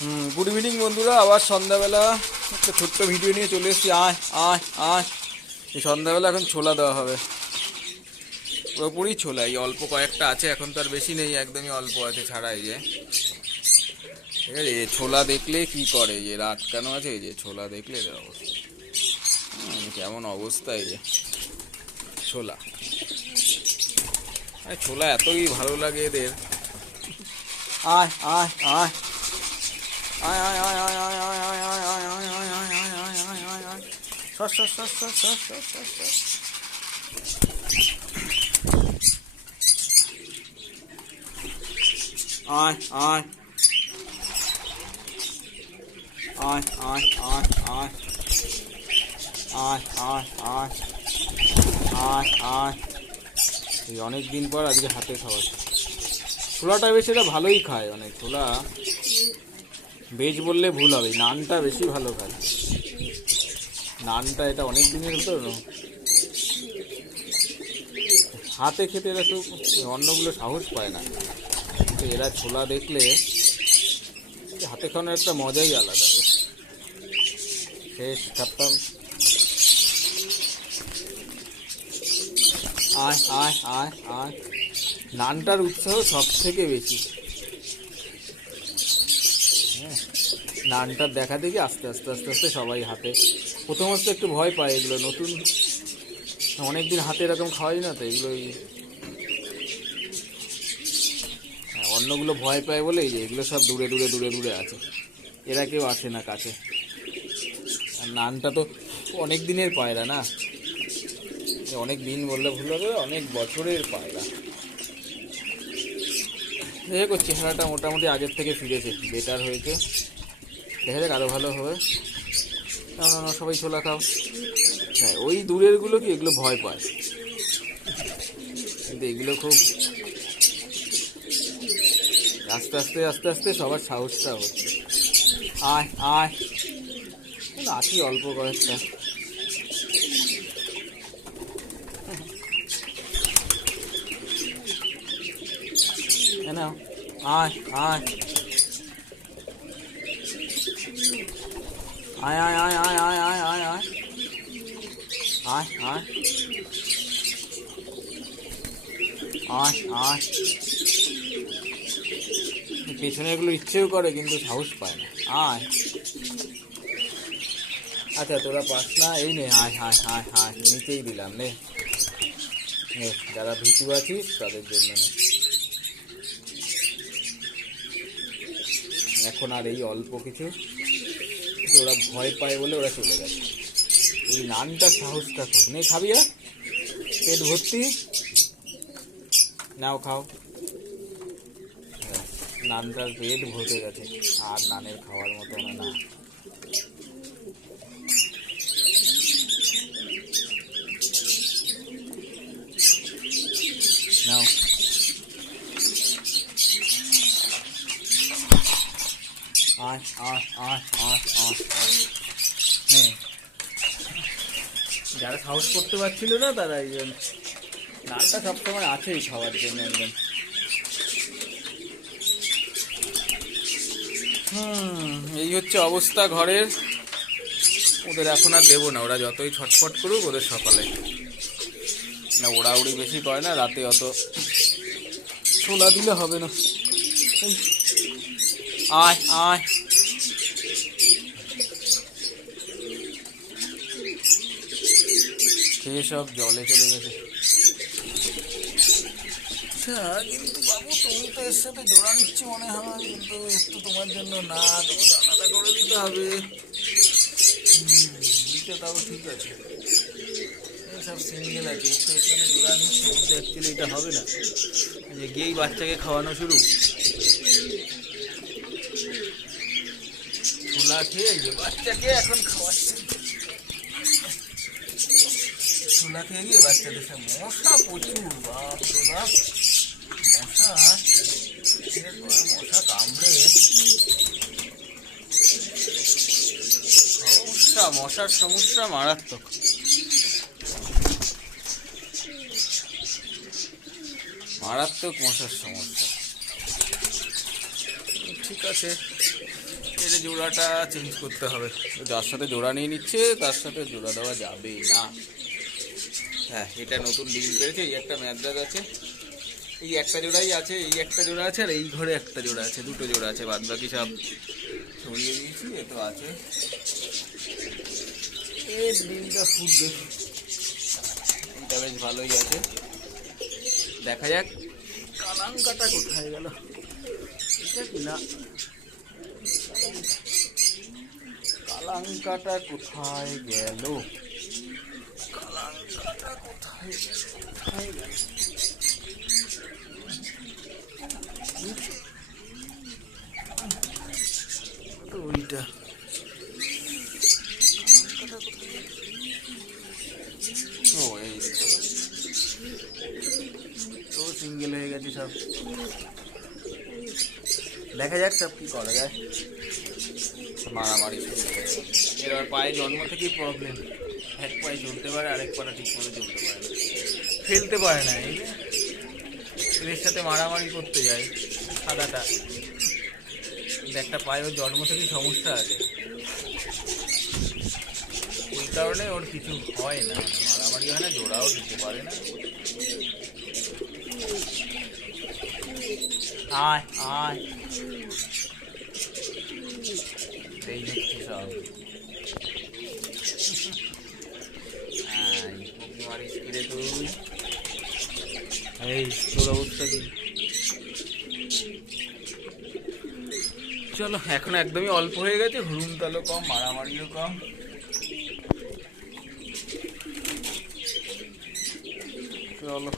Good evening বন্ধুরা, আবার সন্ধ্যাবেলা একটা ছোট্ট ভিডিও নিয়ে চলে এসেছি। আয় আয় আয়, এই সন্ধ্যাবেলা এখন ছোলা দেওয়া হবে। পুরোপুরি ছোলা, এই অল্প কয়েকটা আছে, এখন তো আর বেশি নেই, একদমই অল্প আছে ছাড়া। এই যে ঠিক আছে, এই ছোলা দেখলে কি করে, এই যে রাত কেন আছে, এই যে ছোলা দেখলে এদের অবস্থা কেমন অবস্থা। এই যে ছোলা, ছোলা এতই ভালো লাগে এদের। আয় আয় আয় আয় আয় আয় আয় আয় আয় আয় আয় আয় আয় আয় আয় আয় আয় আয় আয়, সর সর সর সর সর সর সর সর। আয় আয় আয় আয় আয় আয় আয় আয় আয় আয় আয়। এই অনেক দিন পর আজকে হাতে খাওয়া। ছোলাটা বেশ এটা ভালোই খায়, অনেক ছোলা বেজ বললে ভুল হবে, নানটা বেশি ভালো খায়। নানটা এটা অনেক দিনের ভিতর হাতে খেতে এরা খুব, অন্যগুলো সাহস পায় না। তো এরা ছোলা দেখলে হাতে খাওয়ানোর একটা মজাই আলাদা। শেষ খাতাম। আয় আয় আয় আয়, নানটার উৎসাহ সব থেকে বেশি। হ্যাঁ, নানটার দেখা দেখি আস্তে আস্তে আস্তে আস্তে সবাই হাতে। প্রথমত একটু ভয় পায়, এগুলো নতুন, অনেকদিন হাতে এরকম খাওয়াই না তো এগুলোই। হ্যাঁ, অন্যগুলো ভয় পায় বলেই যে এগুলো সব দূরে দূরে দূরে দূরে আছে, এরা কেউ আসে না কাছে। আর নানটা তো অনেক দিনের পায়রা না, অনেক দিন বললে ভুল হবে, অনেক বছরের পায়রা। দেখো চেহারাটা মোটামুটি আগের থেকে ফিরেছে, বেটার হয়েছে, দেখা যাক আরও ভালো হবে। না সবাই ছোলা খাও। হ্যাঁ, ওই দূরেরগুলো কি এগুলো ভয় পায়, কিন্তু এগুলো খুব আস্তে আস্তে আস্তে আস্তে সবার সাহসটা হচ্ছে। আয় আয়, আছি অল্প কয়েকটা। নাও আয় আয় আয় আয় আয় আয় আয় আয় আয় আয় আয় আয় আয় আয়। পেছনে এগুলো ইচ্ছেও করে কিন্তু সাহস পায় না। আয়, আচ্ছা তোরা পাস না, এই নে আয় আয় আয় আয়, নিচেই দিলাম নে, যারা ভীতু আছিস তাদের জন্য নে। এখন আর এই অল্প কিছু, ওরা ভয় পায় বলে ওরা চলে গেছে। এই নানটা সাহসটা খুব, নে খাবি, আর পেট ভর্তি, নাও খাও। নানটার পেট ভরে গেছে, আর নানের খাওয়ার মতো না। নাও আয় আয় আয় আয় আয়, যারা সাহস করতে পারছিল না তারা এই নানটা সবসময় আছেই খাওয়ার জন্য একদম। এই হচ্ছে অবস্থা ঘরের। ওদের এখন আর দেবো না, ওরা যতই ছটফট করুক, ওদের সকালে না ওড়াউড়ি বেশি করে না, রাতে অত ছোলা দিলে হবে না। আয় আয়, খেয়ে সব জলে চলে গেছে। কিন্তু বাবু তুমি তো এর সাথে জোড়া নিচ্ছি মনে হয়, কিন্তু একটু তোমার জন্য না, তোমাকে আলাদা করে দিতে হবে। দিতে তাও ঠিক আছে, সব সিঙ্গেল আছে, একটু এর সাথে জোড়া নিচ্ছে, কিন্তু অ্যাকচুয়ালি এটা হবে না। যে গিয়েই বাচ্চাকে খাওয়ানো শুরু, ছোলা খেয়ে যে বাচ্চাকে এখন খাওয়াচ্ছে। ছোলা খেয়ে গিয়ে বাচ্চাদের সব মশা প্রচুর, বাপ রে বাপ, মশা মশা কামড়ে সমস্যা, মশার সমস্যা মারাত্মক। মারাত্মক মশার সমস্যা। ঠিক আছে। এর জোড়াটা চেঞ্জ করতে হবে, যার সাথে জোড়া নিয়ে নিচ্ছে তার সাথে জোড়া দেওয়া যাবে না। হ্যাঁ, এটা নতুন ডিম পেরেছে, এই একটা ম্যাদ্রাজ আছে, এই একটা জোড়াই আছে, এই একটা জোড়া আছে, আর এই ঘরে একটা জোড়া আছে, দুটো জোড়া আছে, বাদ বাকি সব ছড়িয়ে দিয়েছি। এ তো আছে, এই ডিমটা ফুটবে, এটা বেশ ভালোই আছে। দেখা যাক কালাঙ্কাটা কোথায় গেল, এটা কি না, কালাঙ্কাটা কোথায় গেল, কালাঙ্কাটা কোথায় গেল, ওইটা ও এই তো সিঙ্গেল হয়ে গেছে সব। দেখা যাক সব কি করা যায়। মারামারি এবার পায়ে জন্ম থেকেই প্রবলেম, এক পায়ে চলতে পারে, আরেক পাটা ঠিক মতো চলতে পারে না, ফেলতে পারে না। এই যে এদের সাথে মারামারি করতে যায় সাদাটা, একটা পায়ে ওর জন্ম থেকেই সমস্যা আছে, ওই কারণে ওর কিছু হয় না, মারামারি হয় না, জোড়াও দিতে পারে না। আয় আয় এই দেখছি সব, মারিস কিরে তুই, এই তোর অবস্থা কি? চলো, এখন একদমই অল্প হয়ে গেছে, হুড়ুম তালও কম, মারামারিও কম। চলো।